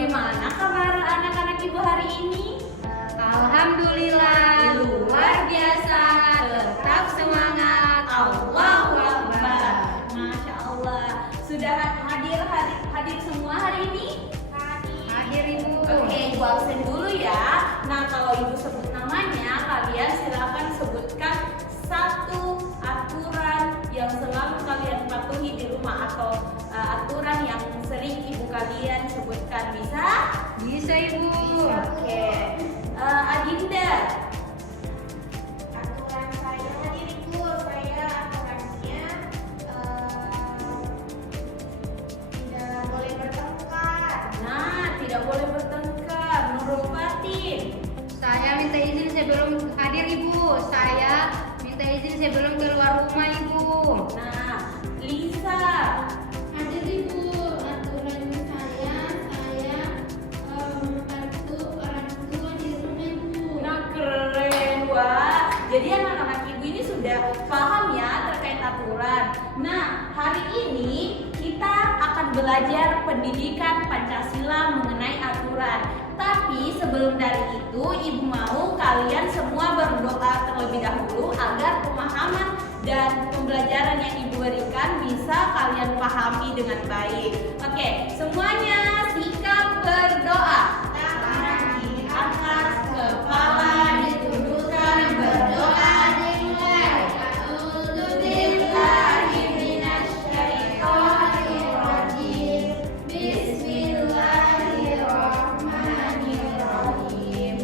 Bagaimana kabar anak-anak ibu hari ini? Alhamdulillah, Luar biasa, tetap semangat. Allahu Akbar. Masya Allah. Sudah hadir semua hari ini? hadir Ibu. Oke, ibu absen dulu ya. Nah, kalau ibu sebut namanya, kalian silakan sebutkan satu aturan yang selalu kalian patuhi di rumah atau aturan yang sering ibu kalian sebutkan. Bisa? Bisa Ibu. Oke. Adinda. Aturan saya diriku, saya aturannya tidak boleh bertengkar. Nah, tidak boleh bertengkar. Nurul Fatin. Saya minta izin sebelum hadir Ibu. Saya minta izin sebelum keluar rumah Ibu. Nah, Lisa. Hadir Ibu, aturan saya membantu orang tua di rumah Ibu. Nah, keren, wah. Jadi anak-anak ibu ini sudah paham ya terkait aturan. Nah, hari ini kita akan belajar pendidikan Pancasila mengenai aturan. Tapi sebelum dari itu, ibu mau kalian semua berdoa terlebih dahulu agar pemahaman dan pembelajaran yang ibu berikan bisa kalian pahami dengan baik. Oke, semuanya sikap berdoa. Tangan di atas kepala ditundukkan, berdoa dimulai. A'udzubillahiminasyaitonirrajim. Bismillahirrahmanirrahim.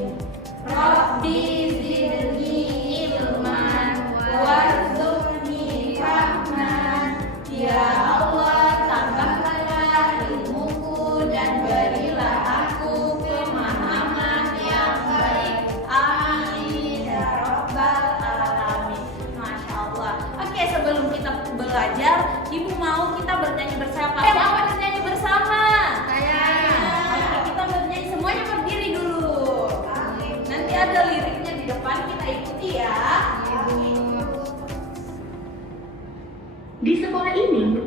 Rabbi zidni ilman warzuqni fahman. Ya Allah, tambahkanlah ilmuku dan berilah aku pemahaman yang baik. Amin ya rabbal alamin. Masya Allah. Oke, sebelum kita belajar, ibu mau kita bernyanyi bersama. Siapa bernyanyi bersama? Saya. Oke, kita bernyanyi semuanya berdiri dulu. Nanti ada liriknya di depan, kita ikuti ya. Di sekolah ini,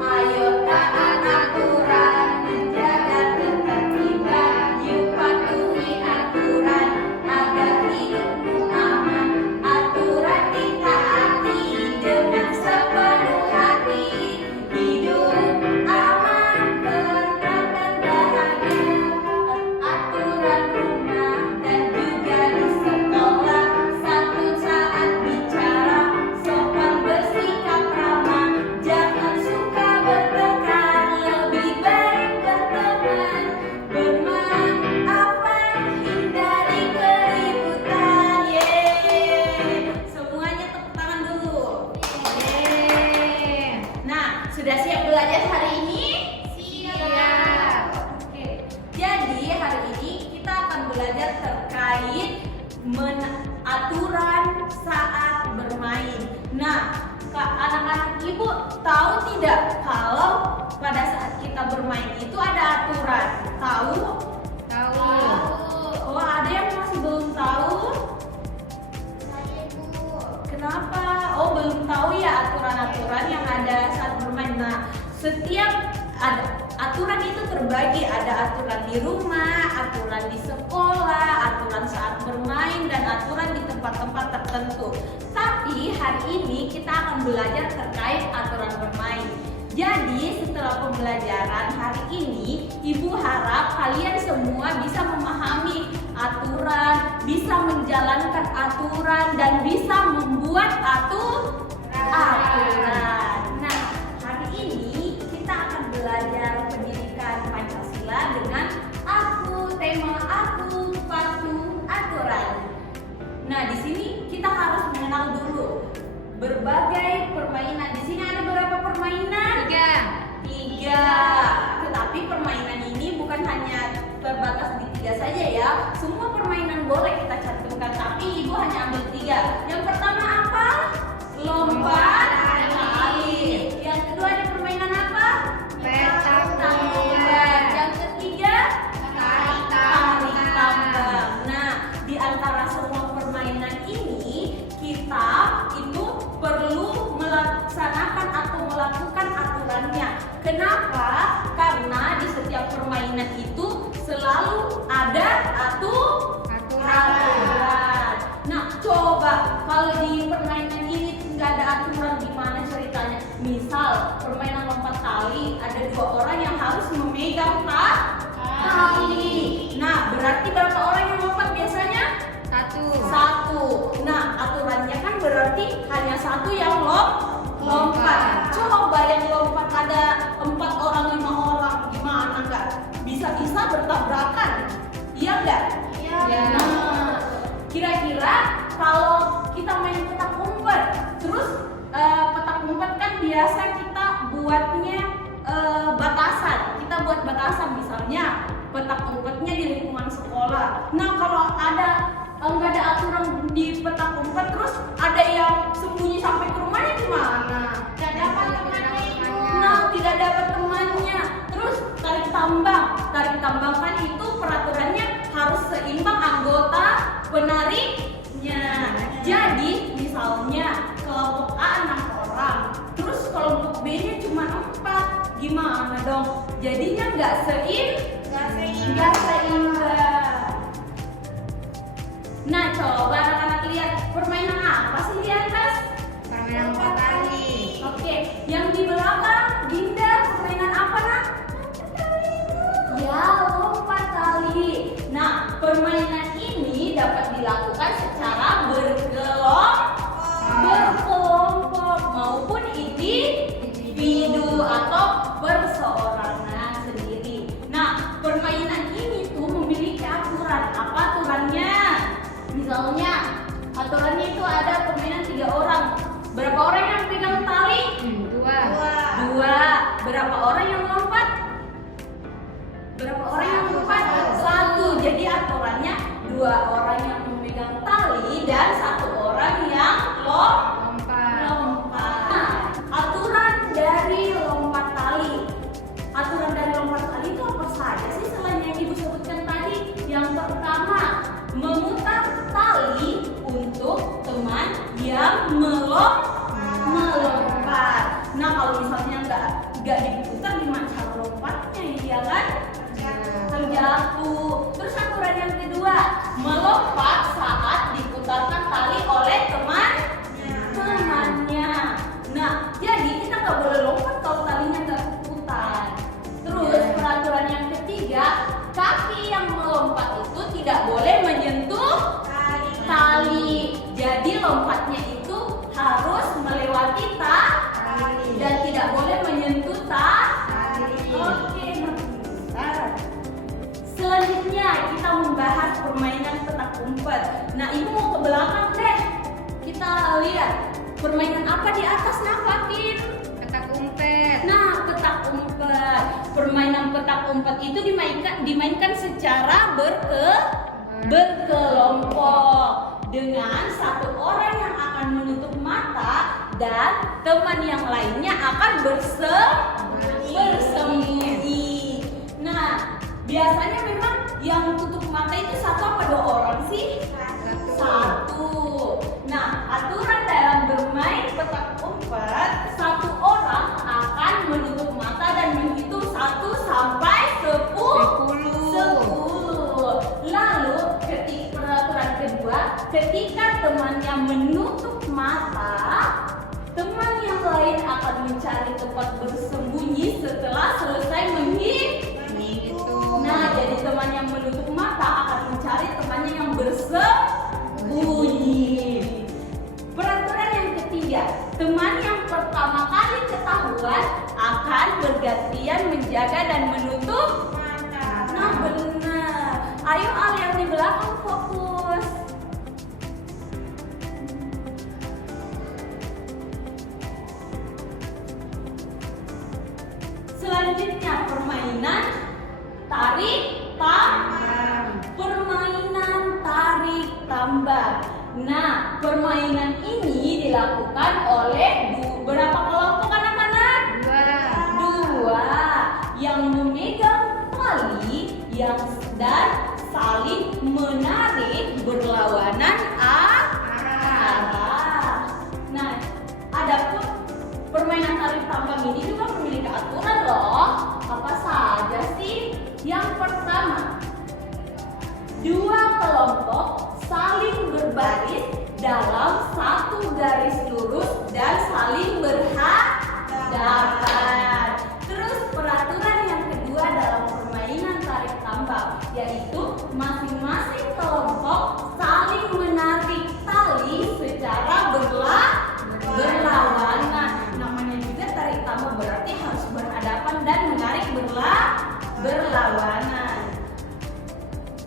Ayo taat aturan, menjaga ketertiban, yuk patuhi aturan agar hidupmu aman. Aturan ditaati dengan sepenuh hati, hidup aman, tentram dan bahagia. Aturan rumah dan juga di sekolah, santun saat bicara, sopan bersikap ramah, jangan suka bertengkar, lebih baik berteman, bermaafan, hindari keributan. Yeay, semuanya tepuk tangan dulu. Yeay. Nah, sudah siap belajar hari ini? Siap. Oke. Jadi hari ini kita akan belajar terkait aturan saat bermain. Nah, anak-anak ibu tahu tidak kalau pada saat kita bermain itu ada aturan? Tahu? Tahu. Oh, ada yang masih belum tahu? Saya Ibu. Kenapa? Oh, belum tahu ya aturan-aturan yang ada saat bermain. Nah, setiap ada aturan itu terbagi, ada aturan di rumah, aturan di sekolah, aturan saat bermain, dan aturan di tempat-tempat tertentu. Tapi hari ini kita akan belajar terkait aturan bermain. Jadi setelah pembelajaran hari ini, ibu harap kalian semua bisa memahami aturan, bisa menjalankan aturan, dan bisa membuat aturan. Nah, hari ini kita akan belajar pendidikan Pancasila dengan tema aku patuh aturan. Nah, di sini kita harus mengenal dulu berbagai permainan. Di sini ada berapa permainan? Tiga. Tetapi permainan ini bukan hanya terbatas di tiga saja ya. Semua permainan boleh kita cantumkan, tapi ibu hanya ambil tiga. Yang pertama apa? Lompat tali. Yang kedua ada permainan apa? Petak umpet. Yang ketiga? Tarik Tarik tambang. tambang. Nah, di antara semua permainan ini kita itu perlu melaksanakan atau melakukan Kenapa? Karena di setiap permainan itu selalu ada aturan. Nah, coba kalau di permainan ini nggak ada aturan, gimana ceritanya? Misal permainan lompat tali, ada 2 orang yang harus memegang tali. Nah, berarti berapa orang yang lompat biasanya? 1. Nah, aturannya kan berarti hanya 1 yang lompat. Coba yang lompat ada 4 orang, 5 orang, gimana nggak? Bisa-bisa bertabrakan, iya nggak? Iya. Nah, kira-kira kalau kita main petak umpet, terus petak umpet kan biasa kita buatnya batasan. Kita buat batasan, misalnya petak umpetnya di lingkungan sekolah. Nah, kalau nggak ada aturan di petak umpet, terus ada yang sembunyi sampai ke rumahnya gimana? Tidak dapat temannya Ibu. Nah, tidak dapat temannya. Terus tarik tambang kan itu peraturannya harus seimbang anggota penariknya. Jadi misalnya kelompok A 6 orang, terus kelompok B-nya cuma 4, gimana dong? Jadinya nggak seimbang. Nah, coba anak-anak lihat permainan apa sih di atas? Permainan lompat tali. Oke, yang di belakang Dinda permainan apa nak? Ya, lompat tali. Nah, permainan ini dapat dilakukan secara berkelompok maupun individu atau perseorangan sendiri. Nah, permainan ini tuh memiliki aturan. Apa aturannya? Misalnya aturannya itu ada permainan 3 orang. Berapa orang yang pegang tali? 2. Berapa orang yang lompat? Berapa orang yang lompat? 1. Jadi aturannya 2 orang yang memegang tali dan 1 orang yang lompat. Nah, aturan dari lompat tali. Aturan dari lompat tali itu apa saja sih selain yang Ibu sebutkan tadi? Yang pertama, memutar tali untuk teman yang melompat. Nah, kalau misalnya nggak diputar, gimana cara lompatnya, ya kan? Terjatuh. Terus aturan yang kedua, melompat saat diputarkan tali oleh temannya. Nah, jadi kita nggak boleh lompat kalau talinya nggak putar. Terus peraturan yang ketiga, kaki yang melompat itu tidak boleh menyentuh tali. Jadi lompatnya itu harus melewati tali dan tidak boleh menyentuh tali. Oke, bentar. Selanjutnya kita membahas permainan petak umpet. Nah, Ibu mau ke belakang deh. Kita lihat permainan apa di atas Fatin? Petak umpet. Nah, petak umpet. Permainan petak umpet itu dimainkan secara berkelompok dengan 1 orang yang akan menutup mata dan teman yang lainnya akan bersembunyi. Nah, biasanya memang yang tutup mata itu 1 apa 2 orang sih? 1. Nah, aturan dalam bermain petak umpet, 1 orang akan menutup mata dan menghitung 1 sampai 10. Lalu peraturan kedua, ketika temannya menutup mata, teman yang lain akan mencari tempat bersembunyi setelah selesai menghitung. Nah, jadi teman yang menutup mata akan mencari temannya yang bersembunyi. Peraturan yang ketiga, teman yang pertama kali ketahuan akan bergantian menjaga dan menutup mata. Nah, benar. Ayo yang di belakang fokus. Selanjutnya permainan tarik tambang. Permainan tarik tambang. Nah, permainan ini dilakukan oleh berapa kelompok anak-anak? 2 yang memegang tali dan saling menarik berlawanan arah. Nah, adapun permainan tarik tambang ini juga memiliki aturan loh. kelompok saling berbaris dalam satu garis lurus dan saling berhadapan. Terus peraturan yang kedua dalam permainan tarik tambang, yaitu masing-masing kelompok saling menarik tali secara berlawanan. Namanya juga tarik tambang, berarti harus berhadapan dan menarik berlawanan.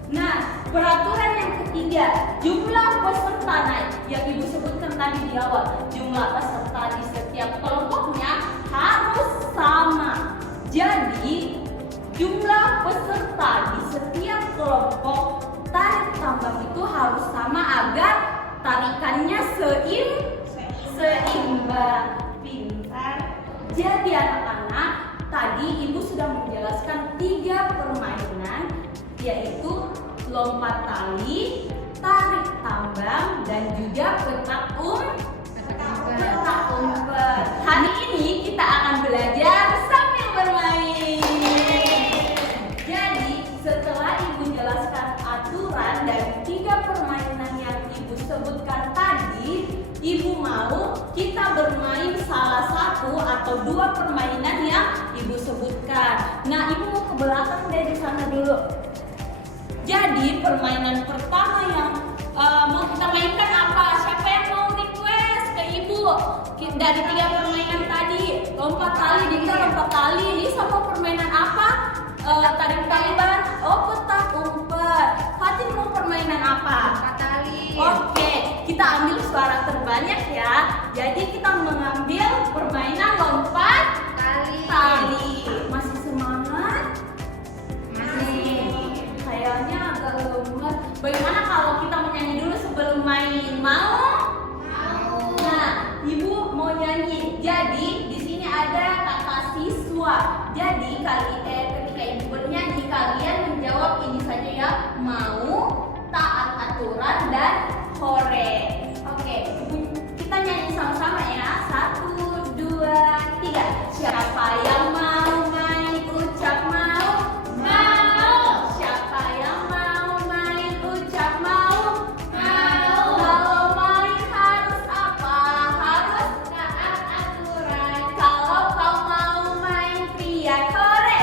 Nah, peraturan yang ketiga, jumlah peserta naik yang Ibu sebutkan tadi di awal. Jumlah peserta di setiap kelompoknya harus sama. Jadi, jumlah peserta di setiap kelompok tarik tambang itu harus sama agar tarikannya seimbang. Pintar. Jadi anak-anak, tadi Ibu sudah menjelaskan 3 permainan, yaitu lompat tali, tarik tambang, dan juga petak umpet. Hari ini kita akan belajar sambil bermain. Jadi setelah Ibu jelaskan aturan dari 3 permainan yang Ibu sebutkan tadi, Ibu mau kita bermain salah satu atau 2 permainan yang Ibu sebutkan. Nah, Ibu mau ke belakang deh di sana dulu. Jadi permainan pertama yang mau kita mainkan apa? Siapa yang mau request ke Ibu? Dari 3 permainan tadi, lompat tali, Dinda lompat tali. Ini sama permainan apa? Tarik tambang, petak umpet. Fatin mau permainan apa? Lompat tali. Oke, kita ambil suara terbanyak ya. Jadi kita mengambil permainan lompat tali. Masih semangat? Masih. Kayaknya agak lemes. Bagaimana kalau kita menyanyi dulu sebelum main? Mau? Nah, Ibu mau nyanyi. Jadi di sini ada kata siswa. Jadi ketika Ibu bernyanyi, kalian menjawab ini saja ya. Mau, taat aturan, dan hore. Oke, kita nyanyi sama-sama ya. 1, 2, 3. Siapa yang mau main? Ucap mau. Siapa yang mau main? Ucap mau. Kalau main harus apa? Harus taat aturan. Kalau kau mau main, teriak hore.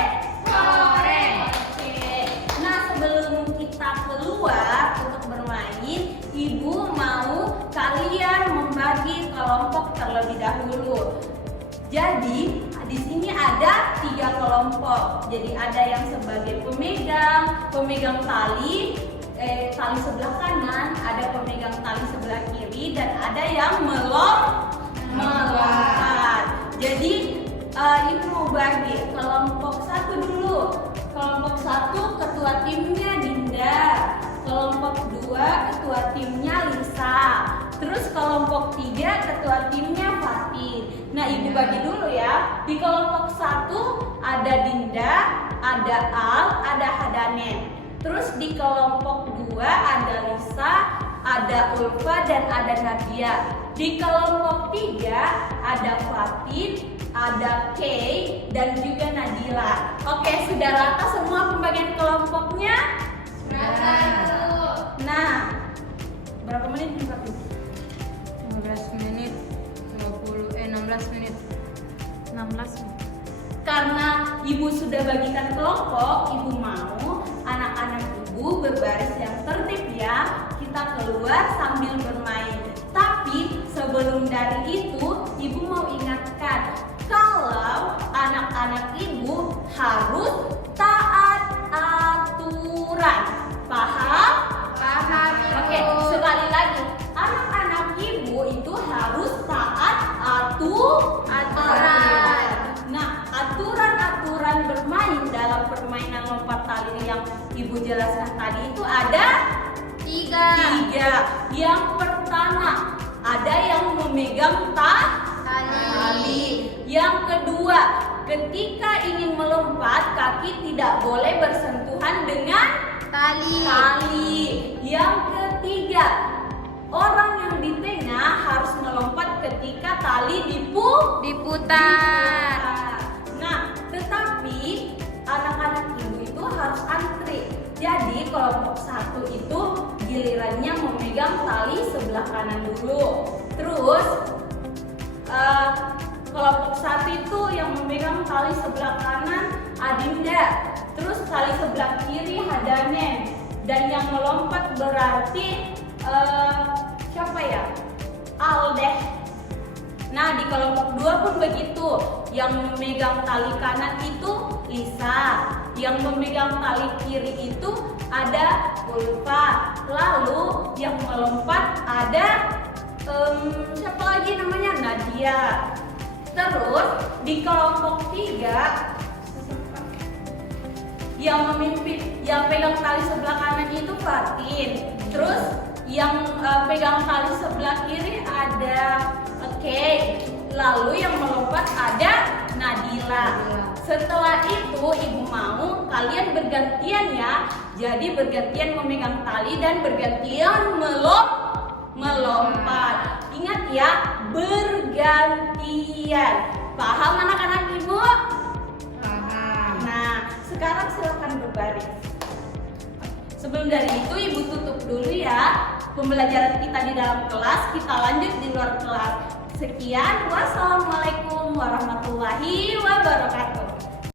Oke. Nah, sebelum kita keluar untuk bermain, Ibu mau kalian membagi kelompok terlebih dahulu. Jadi di sini ada 3 kelompok. Jadi ada yang sebagai pemegang tali, tali sebelah kanan, ada pemegang tali sebelah kiri, dan ada yang melompat. Jadi Ibu mau bagi kelompok 1 dulu. Kelompok 1 ketua timnya Dinda. Kelompok 2 ketua timnya Lisa. Terus kelompok 3 ketua timnya Fatin. Nah, Ibu bagi dulu ya. Di kelompok 1 ada Dinda, ada Al, ada Hadanen. Terus di kelompok 2 ada Lisa, ada Ulfa, dan ada Nadia. Di kelompok 3 ada Fatin, ada Kay, dan juga Nadila. Oke, sudah rata semua pembagian kelompoknya? Nah, berapa menit nih Fatin? 15 menit. 16 menit. Karena Ibu sudah bagikan kelompok, Ibu mau anak-anak Ibu berbaris yang tertib ya. Kita keluar sambil bermain. Tapi sebelum dari itu, Ibu mau ingatkan kalau anak-anak Ibu harus taat aturan. Paham? Oke, sekali lagi. Anak-anak Ibu itu harus taat aturan. Nah, aturan-aturan bermain dalam permainan lompat tali yang Ibu jelaskan tadi itu ada 3. Yang pertama, ada yang memegang tali. Yang kedua, ketika ingin melompat, kaki tidak boleh bersentuhan dengan tali. Yang ketiga, orang yang di tengah harus melompat ketika tali diputar. Nah, tetapi anak-anak Ibu itu harus antri. Jadi kelompok 1 itu sebelah kanan dulu. Terus kelompok 1 itu yang memegang tali sebelah kanan Adinda. Terus tali sebelah kiri Hadanen. Dan yang melompat berarti siapa ya? Aldeh. Nah, di kelompok 2 pun begitu. Yang memegang tali kanan itu Lisa. Yang memegang tali kiri itu ada Ulfa. Lalu yang melompat ada siapa lagi namanya? Nadia. Terus di kelompok 3 yang pegang tali sebelah kanan itu Fatin. Terus yang pegang tali sebelah kiri ada lalu yang melompat ada Nadila. Setelah itu ibu mau kalian bergantian ya. Jadi bergantian memegang tali dan bergantian melompat. Ingat ya, bergantian. Paham anak-anak ibu? Paham. Nah, sekarang silakan berbaris. Sebelum dari itu ibu tutup dulu ya pembelajaran kita di dalam kelas. Kita lanjut di luar kelas. Sekian, wassalamualaikum warahmatullahi wabarakatuh.